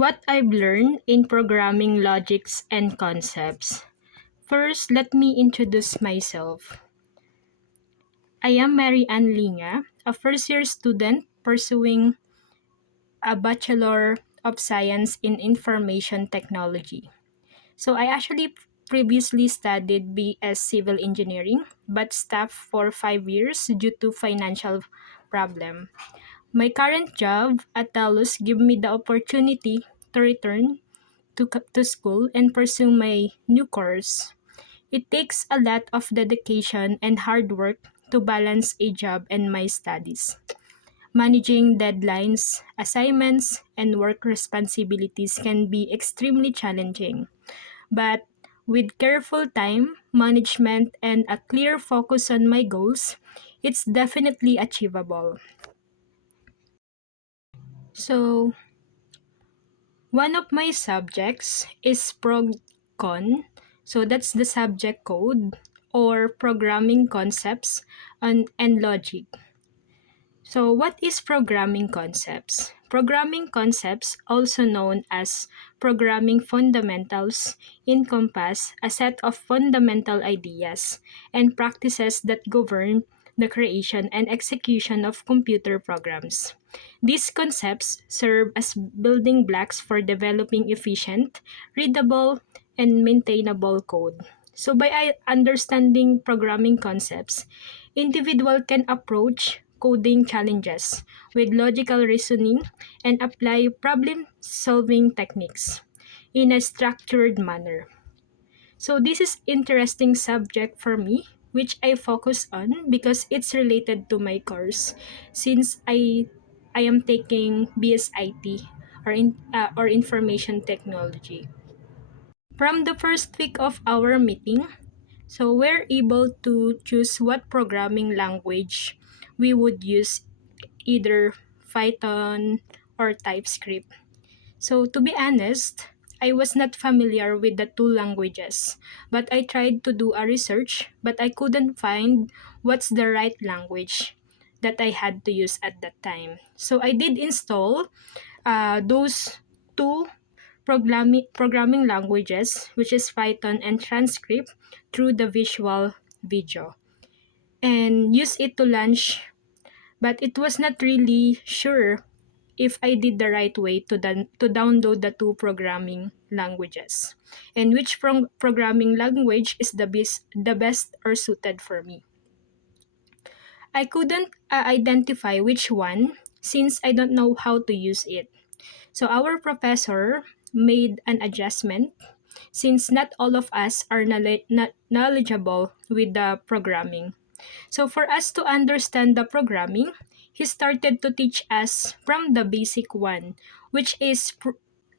What I've learned in programming logics and concepts. First, let me introduce myself. I am Mary Ann Linga, a first-year student pursuing a Bachelor of Science in Information Technology. So I actually previously studied BS Civil Engineering but stopped for 5 years due to financial problem. My current job at TELUS give me the opportunity to return to school and pursue my new course. It takes a lot of dedication and hard work to balance a job and my studies. Managing deadlines, assignments, and work responsibilities can be extremely challenging. But with careful time management and a clear focus on my goals, it's definitely achievable. So, one of my subjects is ProgCon. So that's the subject code or programming concepts and logic. So what is programming concepts? Programming concepts, also known as programming fundamentals, encompass a set of fundamental ideas and practices that govern the creation and execution of computer programs. These concepts serve as building blocks for developing efficient, readable, and maintainable code. So by understanding programming concepts, individual can approach coding challenges with logical reasoning and apply problem-solving techniques in a structured manner. So this is interesting subject for me which I focus on because it's related to my course since I am taking BSIT or information technology. From the first week of our meeting, so we're able to choose what programming language we would use, either Python or TypeScript. So to be honest, I was not familiar with the two languages, but I tried to do a research, but I couldn't find what's the right language that I had to use at that time. So I did install those two programming languages, which is Python and Transcript, through the visual video and use it to launch, but it was not really sure if I did the right way to download the two programming languages and which programming language is the best or suited for me. I couldn't identify which one since I don't know how to use it. So our professor made an adjustment since not all of us are knowledgeable with the programming. So for us to understand the programming, he started to teach us from the basic one, which is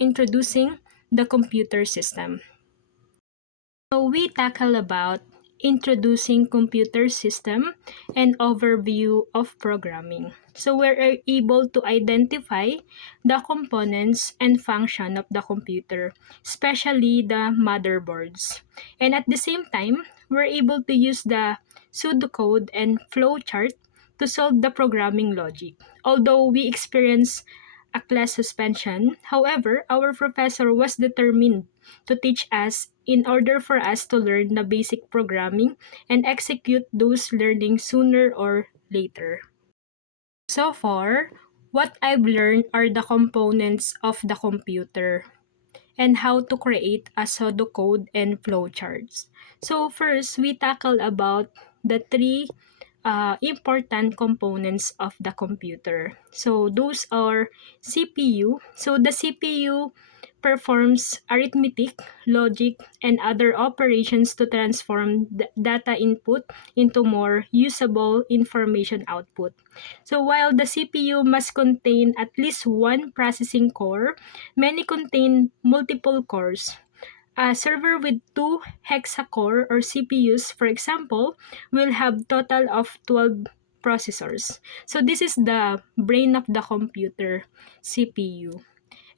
introducing the computer system. So we tackle about introducing computer system and overview of programming. So we're able to identify the components and function of the computer, especially the motherboards. And at the same time, we're able to use the pseudocode and flowchart to solve the programming logic. Although we experience a class suspension, however, our professor was determined to teach us in order for us to learn the basic programming and execute those learning sooner or later. So far, what I've learned are the components of the computer and how to create a pseudocode and flowcharts. So first, we tackle about the three important components of the computer. So those are CPU. So the CPU performs arithmetic, logic, and other operations to transform the data input into more usable information output. So while the CPU must contain at least one processing core, many contain multiple cores. A server with two hexacore or CPUs, for example, will have total of 12 processors. So this is the brain of the computer, CPU.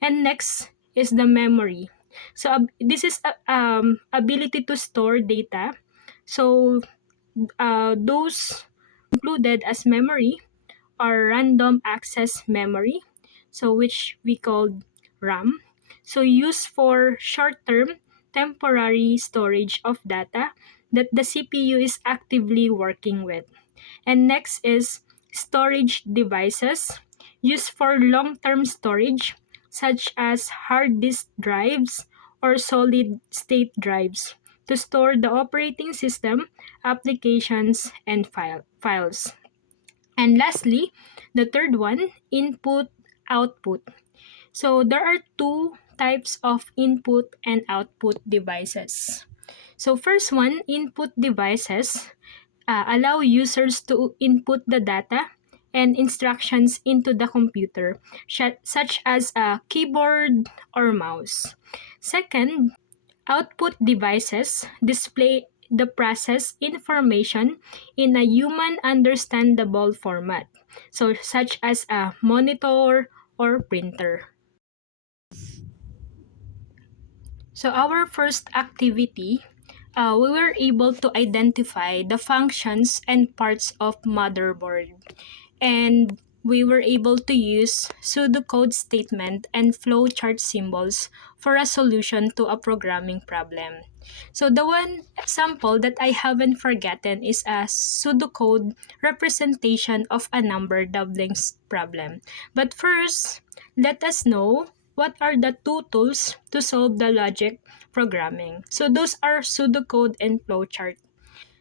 And next is the memory. So this is ability to store data. So those included as memory are random access memory, so which we call RAM, so used for short-term temporary storage of data that the CPU is actively working with. And next is storage devices used for long-term storage such as hard disk drives or solid state drives to store the operating system, applications, and files. And lastly, the third one, input output. So there are two types of input and output devices. So first one, input devices allow users to input the data and instructions into the computer, such as a keyboard or mouse. Second, output devices display the process information in a human understandable format, so such as a monitor or printer. So our first activity, we were able to identify the functions and parts of motherboard. And we were able to use pseudocode statement and flowchart symbols for a solution to a programming problem. So the one example that I haven't forgotten is a pseudocode representation of a number doublings problem. But first, let us know what are the two tools to solve the logic programming. So those are pseudocode and flowchart.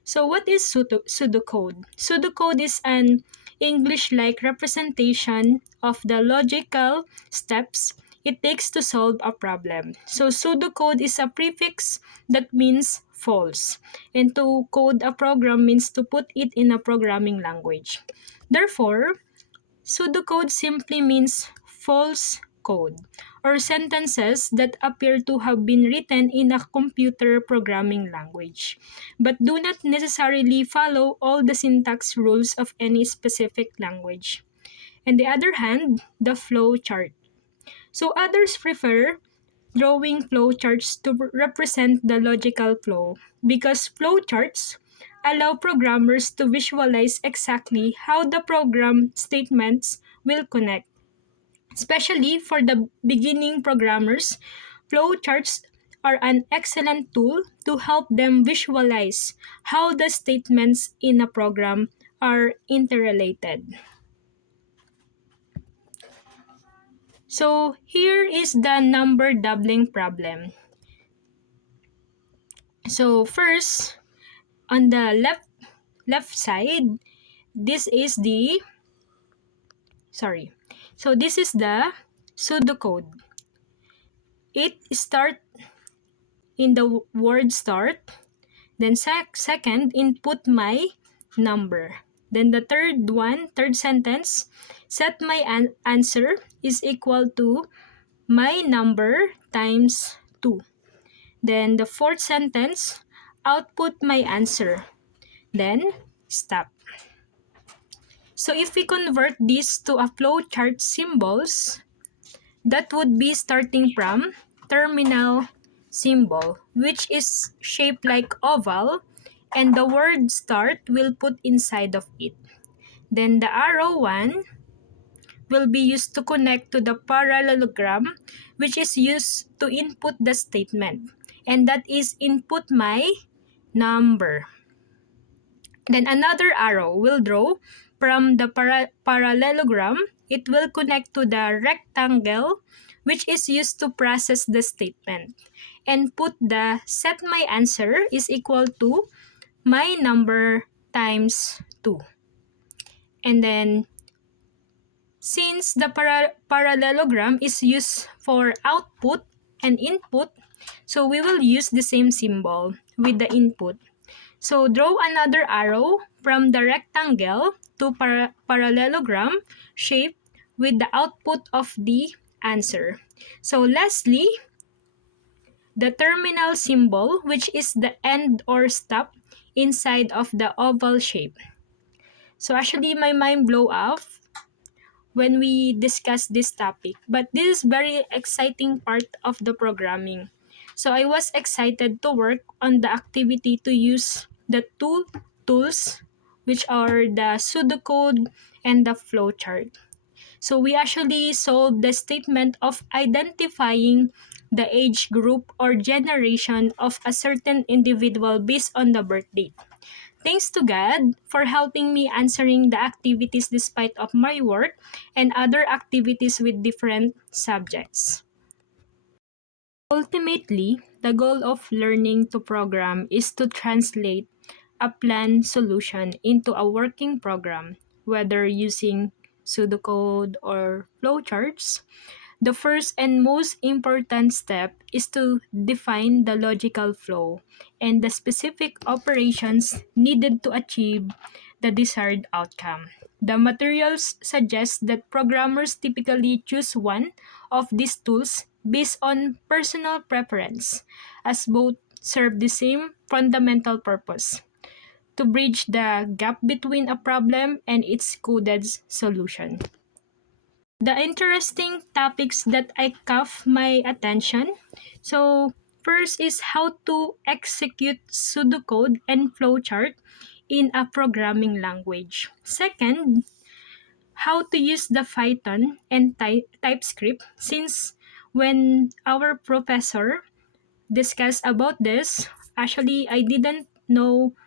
So what is pseudocode? Pseudocode is an English-like representation of the logical steps it takes to solve a problem. So pseudocode is a prefix that means false. And to code a program means to put it in a programming language. Therefore, pseudocode simply means false code or sentences that appear to have been written in a computer programming language, but do not necessarily follow all the syntax rules of any specific language. On the other hand, the flow chart. So others prefer drawing flowcharts to represent the logical flow because flowcharts allow programmers to visualize exactly how the program statements will connect. Especially for the beginning programmers, flowcharts are an excellent tool to help them visualize how the statements in a program are interrelated. So here is the number doubling problem. So first, on the left side, this is the this is the pseudocode. It start in the word start, then second input my number. Then the third sentence, set my answer is equal to my number times 2. Then the fourth sentence, output my answer. Then stop. So if we convert this to a flowchart symbols, that would be starting from terminal symbol, which is shaped like oval, and the word start will put inside of it. Then the arrow one will be used to connect to the parallelogram, which is used to input the statement, and that is input my number. Then another arrow will draw from the parallelogram. It will connect to the rectangle, which is used to process the statement, and put the set my answer is equal to my number times 2. And then, since the parallelogram is used for output and input, so we will use the same symbol with the input. So draw another arrow from the rectangle to parallelogram shape with the output of the answer. So lastly, the terminal symbol, which is the end or stop inside of the oval shape. So actually my mind blow off when we discuss this topic, but this is very exciting part of the programming. So I was excited to work on the activity to use the two tools, which are the pseudocode and the flowchart. So we actually solved the statement of identifying the age group or generation of a certain individual based on the birth date. Thanks to God for helping me answering the activities despite of my work and other activities with different subjects. Ultimately, the goal of learning to program is to translate a planned solution into a working program, whether using pseudocode or flowcharts. The first and most important step is to define the logical flow and the specific operations needed to achieve the desired outcome. The materials suggest that programmers typically choose one of these tools based on personal preference, as both serve the same fundamental purpose to bridge the gap between a problem and its coded solution. The interesting topics that I caught my attention. So first is how to execute pseudocode and flowchart in a programming language. Second, how to use the Python and TypeScript since when our professor discussed about this, actually I didn't know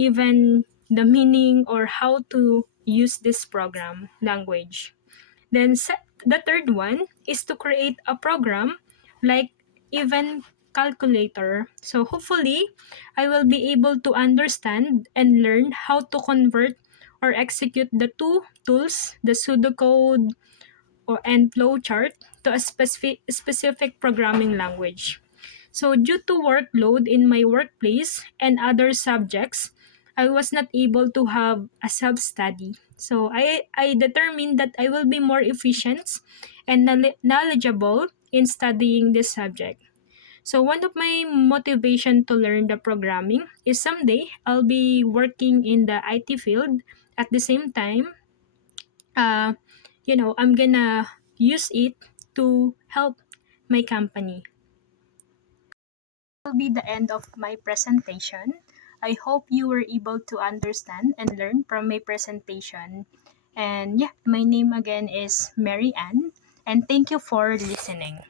even the meaning or how to use this program language. Then the third one is to create a program like even calculator. So hopefully I will be able to understand and learn how to convert or execute the two tools, the pseudocode or and flowchart to a specific programming language. So due to workload in my workplace and other subjects, I was not able to have a self-study. So I determined that I will be more efficient and knowledgeable in studying this subject. So one of my motivation to learn the programming is someday I'll be working in the IT field. At the same time, uh, I'm gonna use it to help my company. Will be the end of my presentation. I hope you were able to understand and learn from my presentation. And yeah, my name again is Mary Ann, and thank you for listening.